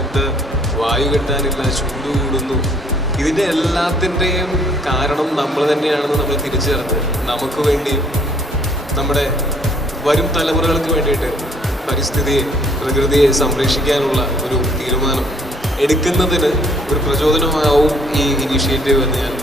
രാജ്യത്ത് വായു കിട്ടാനില്ല, ചൂട് കൂടുന്നു. ഇതിൻ്റെ എല്ലാത്തിൻ്റെയും കാരണം നമ്മൾ തന്നെയാണെന്ന് നമ്മൾ തിരിച്ചറിഞ്ഞ് നമുക്ക് വേണ്ടിയും നമ്മുടെ വരും തലമുറകൾക്ക് വേണ്ടിയിട്ട് പരിസ്ഥിതിയെ, പ്രകൃതിയെ സംരക്ഷിക്കാനുള്ള ഒരു തീരുമാനം എടുക്കുന്നതിന് ഒരു പ്രചോദനമാവും ഈ ഇനീഷ്യേറ്റീവ് എന്ന് ഞാൻ